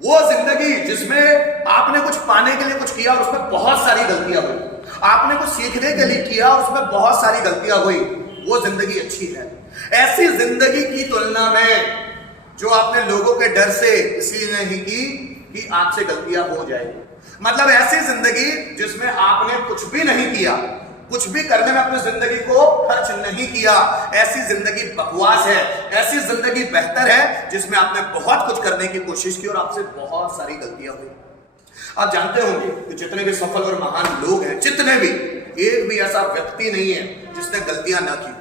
वो जिंदगी जिसमें आपने कुछ पाने के लिए कुछ किया और उसमें बहुत सारी गलतियां हुई, आपने कुछ सीखने के लिए किया उसमें बहुत सारी गलतियां हुई, वो जिंदगी अच्छी है। ऐसी जिंदगी की तुलना में जो आपने लोगों के डर से इसलिए नहीं की कि आपसे गलतियां हो जाएगी, मतलब ऐसी जिंदगी जिसमें आपने कुछ भी नहीं किया, कुछ भी करने में अपनी जिंदगी को खर्च नहीं किया, ऐसी जिंदगी बकवास है। ऐसी जिंदगी बेहतर है जिसमें आपने बहुत कुछ करने की कोशिश की और आपसे बहुत सारी गलतियां हुई। आप जानते होंगे कि जितने भी सफल और महान लोग हैं, जितने भी, एक भी ऐसा व्यक्ति नहीं है जिसने गलतियां ना की।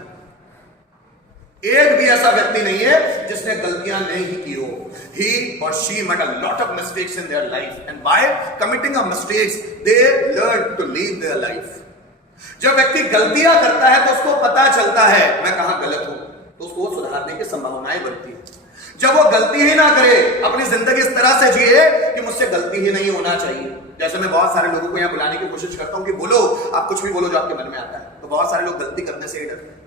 एक भी ऐसा व्यक्ति नहीं है जिसने गलतियां नहीं की हो। He or she made a lot of mistakes in their life, and by committing a mistakes, they learn to live their life. जब व्यक्ति गलतियां करता है तो उसको पता चलता है मैं कहां गलत हूं, तो उसको सुधारने की संभावनाएं बढ़ती है। जब वो गलती ही ना करे, अपनी जिंदगी इस तरह से जिए कि मुझसे गलती ही नहीं होना चाहिए। जैसे मैं बहुत सारे लोगों को यहाँ बुलाने की कोशिश करता हूं कि बोलो, आप कुछ भी बोलो जो आपके मन में आता है, तो बहुत सारे लोग गलती करने से ही डरते हैं।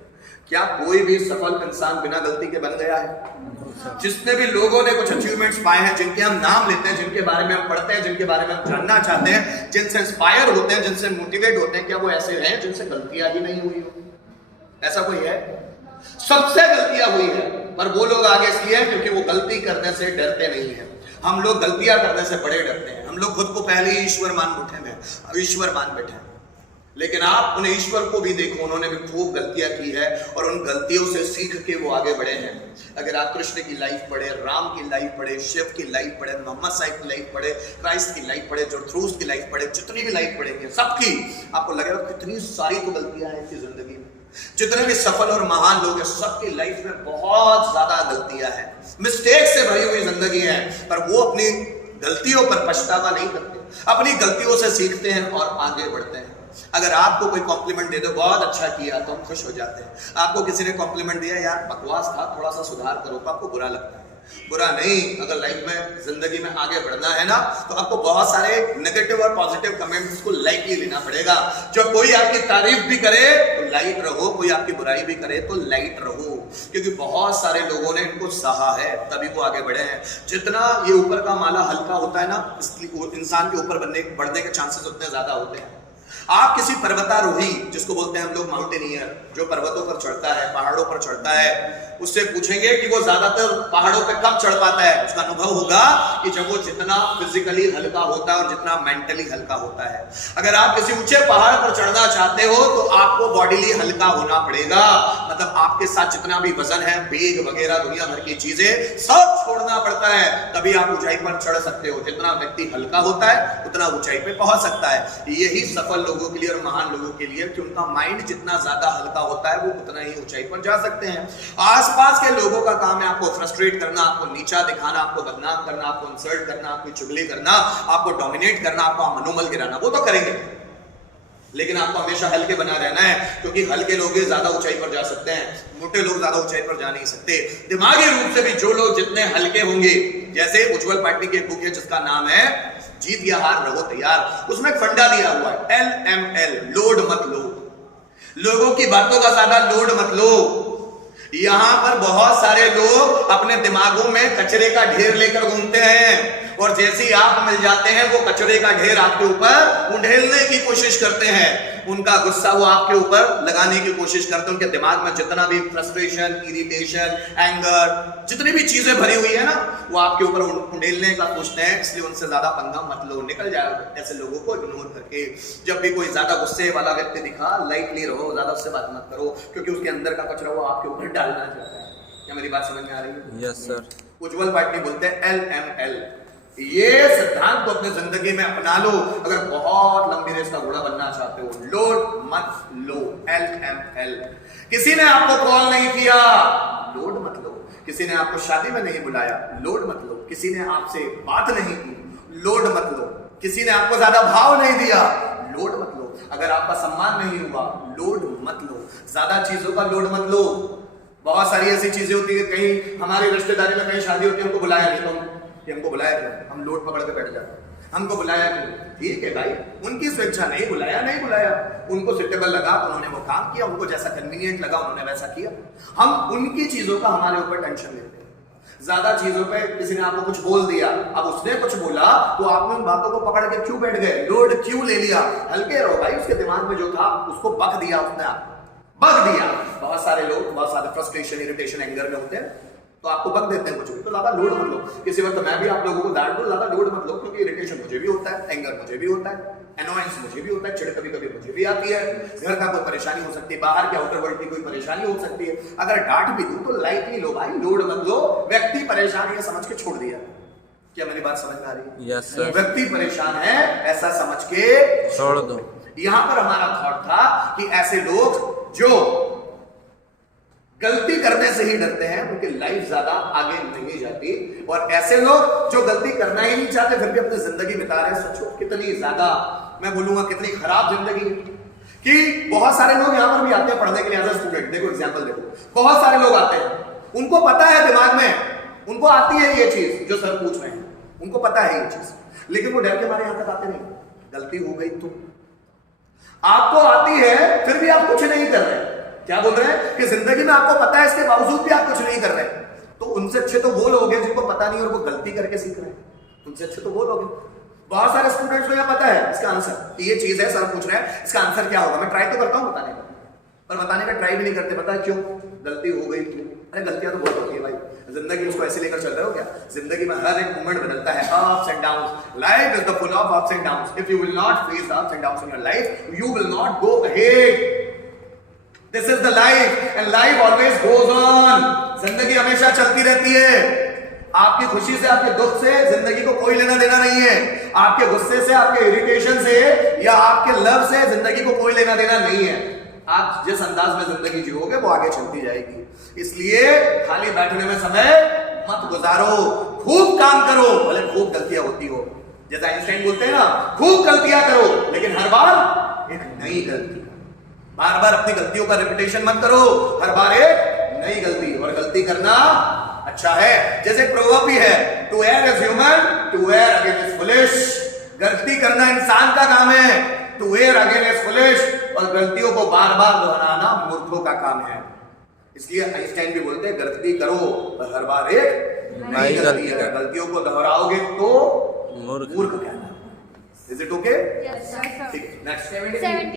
क्या कोई भी सफल इंसान बिना गलती के बन गया है? जितने भी लोगों ने कुछ अचीवमेंट्स पाए हैं, जिनके हम नाम लेते हैं, जिनके बारे में हम पढ़ते हैं, जिनके बारे में हम जानना चाहते हैं, जिनसे इंस्पायर होते हैं, जिनसे मोटिवेट होते हैं, क्या वो ऐसे हैं जिनसे गलतियां ही नहीं हुई हो? ऐसा कोई है? सबसे गलतियां हुई है, पर वो लोग आगे इसलिए हैं क्योंकि वो गलती करने से डरते नहीं है। हम लोग गलतियां करने से बड़े डरते हैं। हम लोग खुद को पहले ही ईश्वर मान बैठे हैं। लेकिन आप उन ईश्वर को भी देखो, उन्होंने भी खूब गलतियां की है और उन गलतियों से सीख के वो आगे बढ़े हैं। अगर आप कृष्ण की लाइफ पढ़े, राम की लाइफ पढ़े, शिव की लाइफ पढ़े, मोहम्मद साहिब की लाइफ पढ़े, क्राइस्ट की लाइफ पढ़े, जोर्थरूस की लाइफ पढ़े, जितनी भी लाइफ पढ़ेंगे सबकी आपको लगेगा कितनी सारी तो गलतियां हैं इनकी जिंदगी में। जितने भी सफल और महान लोग हैं सबकी लाइफ में बहुत ज्यादा गलतियां हैं, मिस्टेक से भरी हुई जिंदगी है, पर वो अपनी गलतियों पर पछतावा नहीं करते, अपनी गलतियों से सीखते हैं और आगे बढ़ते हैं। अगर आपको कोई कॉम्प्लीमेंट दे दो, बहुत अच्छा किया, तो हम खुश हो जाते हैं। आपको किसी ने कॉम्प्लीमेंट दिया, यार बकवास था, थोड़ा सा सुधार करो, तो आपको बुरा लगता है। बुरा नहीं, अगर लाइफ में, जिंदगी में आगे बढ़ना है ना, तो आपको बहुत सारे नेगेटिव और पॉजिटिव कमेंट्स को लाइटली लेना पड़ेगा। जब कोई आपकी तारीफ भी करे तो लाइट रहो, कोई आपकी बुराई भी करे तो लाइट रहो, क्योंकि बहुत सारे लोगों ने इनको सहा है, तभी वो आगे बढ़े हैं। जितना ये ऊपर का माला हल्का होता है ना, इसलिए इंसान के ऊपर बढ़ने के चांसेस उतने ज्यादा होते हैं। आप किसी पर्वतारोही, जिसको बोलते हैं हम लोग माउंटेनियर, जो पर्वतों पर चढ़ता है, पहाड़ों पर चढ़ता है, उससे पूछेंगे कि वो ज्यादातर पहाड़ों पे कब चढ़ पाता है, उसका अनुभव होगा कि जब वो जितना फिजिकली हल्का होता है और जितना मेंटली हल्का होता है। अगर आप किसी ऊंचे पहाड़ पर चढ़ना चाहते हो तो आपको बॉडीली हल्का होना पड़ेगा, मतलब आपके साथ जितना भी वजन है, बैग वगैरह, दुनिया भर की चीजें सब छोड़ना पड़ता है, तभी आप ऊंचाई पर चढ़ सकते हो। जितना व्यक्ति हल्का होता है उतना ऊंचाई पे पहुंच सकता है। यही सफल लोगों के लिए और महान लोगों के लिए कि उनका माइंड जितना ज्यादा हल्का होता है वो उतना ही ऊंचाई पर जा सकते हैं। आसपास के लोगों का काम है आपको फ्रस्ट्रेट करना, आपको नीचा दिखाना, आपको बदनाम करना, आपको इंसल्ट करना, आपकी चुगली करना, आपको डोमिनेट करना, आपको मनोबल गिराना, वो तो करेंगे, लेकिन आपको हमेशा हल्के बना रहना है, क्योंकि हल्के लोग ज्यादा ऊंचाई पर जा सकते हैं, मोटे लोग ज्यादा ऊंचाई पर जा नहीं सकते। दिमागी रूप से भी जो लोग जितने हल्के होंगे, जैसे उज्जवल पाटनी की एक बुक है जिसका नाम है जीत या हार रहो तैयार, उसमें एक फंडा दिया हुआ है LML, लोड मत लो, लोगों की बातों का ज्यादा लोड मत लो। यहां पर बहुत सारे लोग अपने दिमागों में कचरे का ढेर लेकर घूमते हैं और जैसे ही आप मिल जाते हैं वो कचरे का ढेर आपके ऊपर उंडेलने की कोशिश करते हैं, उनका गुस्सा वो आपके ऊपर लगाने की कोशिश करते हैं। उनके दिमाग में जितना भी फ्रस्ट्रेशन, इरिटेशन, एंगर, जितनी भी चीजें भरी हुई है ना, वो आपके ऊपर उंडेलने का सोचते हैं, इसलिए उनसे ज्यादा पंगा मत लो, निकल जाओ ऐसे लोगों को इग्नोर करके। जब भी कोई ज्यादा गुस्से वाला व्यक्ति दिखा, लाइटली रहो, ज्यादा उससे बात मत करो, क्योंकि उसके अंदर का कचरा वो आपके ऊपर डालना चाहता है। क्या मेरी बात समझ में आ रही है? Yes sir. उज्जवल पाटनी बोलते हैं LML, ये सिद्धांत को अपनी जिंदगी में अपना लो। अगर बहुत लंबी रेस का घोड़ा बनना चाहते हो, लोड मत लो, LML। किसी ने आपको कॉल नहीं किया, लोड मत लो। किसी ने आपको शादी में नहीं बुलाया, लोड मत लो। किसी ने आपसे बात नहीं की, लोड मत लो। किसी ने आपको ज्यादा भाव नहीं दिया, लोड मत लो। अगर आपका सम्मान नहीं हुआ, लोड मत लो। ज्यादा चीजों का लोड मत लो। बहुत सारी ऐसी चीजें होती है, कहीं हमारी रिश्तेदारी में कहीं शादी होती है, हमको बुलाया नहीं, तो हमको बुलाया क्यों, हम लोड पकड़ के बैठ जाते हैं। हमको बुलाया क्यों, ठीक है भाई, उनकी स्वेच्छा, नहीं बुलाया, उनको सुटेबल लगा तो उन्होंने वो काम किया, उनको जैसा कन्वीनियंट लगा उन्होंने वैसा किया। हम उनकी चीजों का हमारे ऊपर टेंशन लेते हैं। ज्यादा चीजों पे किसी ने आपको कुछ बोल दिया, अब उसने कुछ बोला तो आपने उन बातों को पकड़ के क्यों बैठ गए, लोड क्यों ले लिया? हल्के रहो भाई, उसके दिमाग में जो था उसको बक दिया, उसने बक दिया। बहुत सारे लोग बहुत सारे फ्रस्ट्रेशन, इरिटेशन, एंगर में होते हैं तो आपको बक देते हैं कुछ भी, तो ज्यादा लोड मत लो। किसी वक्त मैं भी आप लोगों को डांट दूं, ज्यादा लोड मत लो, क्योंकि इरिटेशन मुझे भी होता है, एंगर मुझे भी होता है, एनोयंस मुझे भी होता है, चिढ़ कभी कभी मुझे भी आती है, घर का कोई परेशानी हो सकती है, बाहर के आउटर वर्ल्ड की कोई परेशानी हो सकती है। अगर डांट भी दूं तो लाइटली लो भाई, लोड मत लो। व्यक्ति परेशान है समझ के छोड़ दिया। क्या मेरी बात समझ में आ रही है? Yes sir. व्यक्ति परेशान है ऐसा समझ के छोड़ दो। यहां पर हमारा थॉट था कि ऐसे लोग जो गलती करने से ही डरते हैं उनकी लाइफ ज्यादा आगे नहीं जाती, और ऐसे लोग जो गलती करना ही नहीं चाहते फिर भी अपनी जिंदगी बिता रहे हैं, सोचो कितनी ज्यादा, मैं बोलूंगा कितनी खराब जिंदगी है। कि बहुत सारे लोग यहां पर भी आते हैं पढ़ने के लिए एज अ स्टूडेंट। देखो एग्जांपल देखो, बहुत सारे लोग आते हैं, उनको पता है दिमाग में, उनको आती है ये चीज जो सर पूछ रहे हैं, उनको पता है ये चीज, लेकिन वो डर के मारे यहां तक आते नहीं। गलती हो गई तो आपको आती है फिर भी आप कुछ नहीं कर रहे। क्या बोल रहे हैं कि जिंदगी में आपको पता है इसके बावजूद भी आप कुछ नहीं कर रहे, तो उनसे अच्छे तो वो लोग हैं जिनको पता नहीं और वो गलती करके सीख रहे हैं, उनसे अच्छे तो वो लोग हैं। बहुत सारे स्टूडेंट्स को यह पता है इसका आंसर, ये चीज है, सर पूछ रहे हैं इसका आंसर क्या होगा, मैं ट्राई तो करता हूं बताने का, पर बताने का ट्राई भी नहीं करते। पता है क्यों? गलती हो गई तो। अरे गलतियां तो बहुत होती है भाई, जिंदगी उसको ऐसे लेकर चल रहे हो क्या? जिंदगी में हर एक मोमेंट बदलता है, ups and downs. Life is the full of ups and downs. If you will not face the ups and downs in your life, you will not go ahead. This is the life and life always goes on. जिंदगी हमेशा चलती रहती है। आपकी खुशी से, आपके दुख से जिंदगी को कोई लेना देना नहीं है। आपके गुस्से से, आपके इरिटेशन से या आपके लव से जिंदगी को कोई लेना देना नहीं है। आप जिस अंदाज में जिंदगी जियोगे वो आगे चलती जाएगी। इसलिए खाली बैठने में समय मत गुजारो, खूब काम करो, भले खूब गलतियां होती हो। जैसा आइंस्टाइन बोलते हैं ना, खूब गलतियां करो लेकिन हर बार एक नई गलती। बार बार अपनी गलतियों का रिपीटेशन मत करो, हर बार एक नई गलती। और गलती करना अच्छा है। जैसे एक प्रोवर्ब भी है, to err is human, to err again is foolish. गलती करना इंसान का काम है, to err again is foolish. और गलतियों को बार बार दोहराना मूर्खों का काम है। इसलिए आइंस्टाइन भी बोलते हैं गलती करो पर हर बार एक नई गलती है। गलतियों को दोहराओगे तो मूर्ख कहना। Is it okay? Yes, sir. ठीक, नेक्स्ट।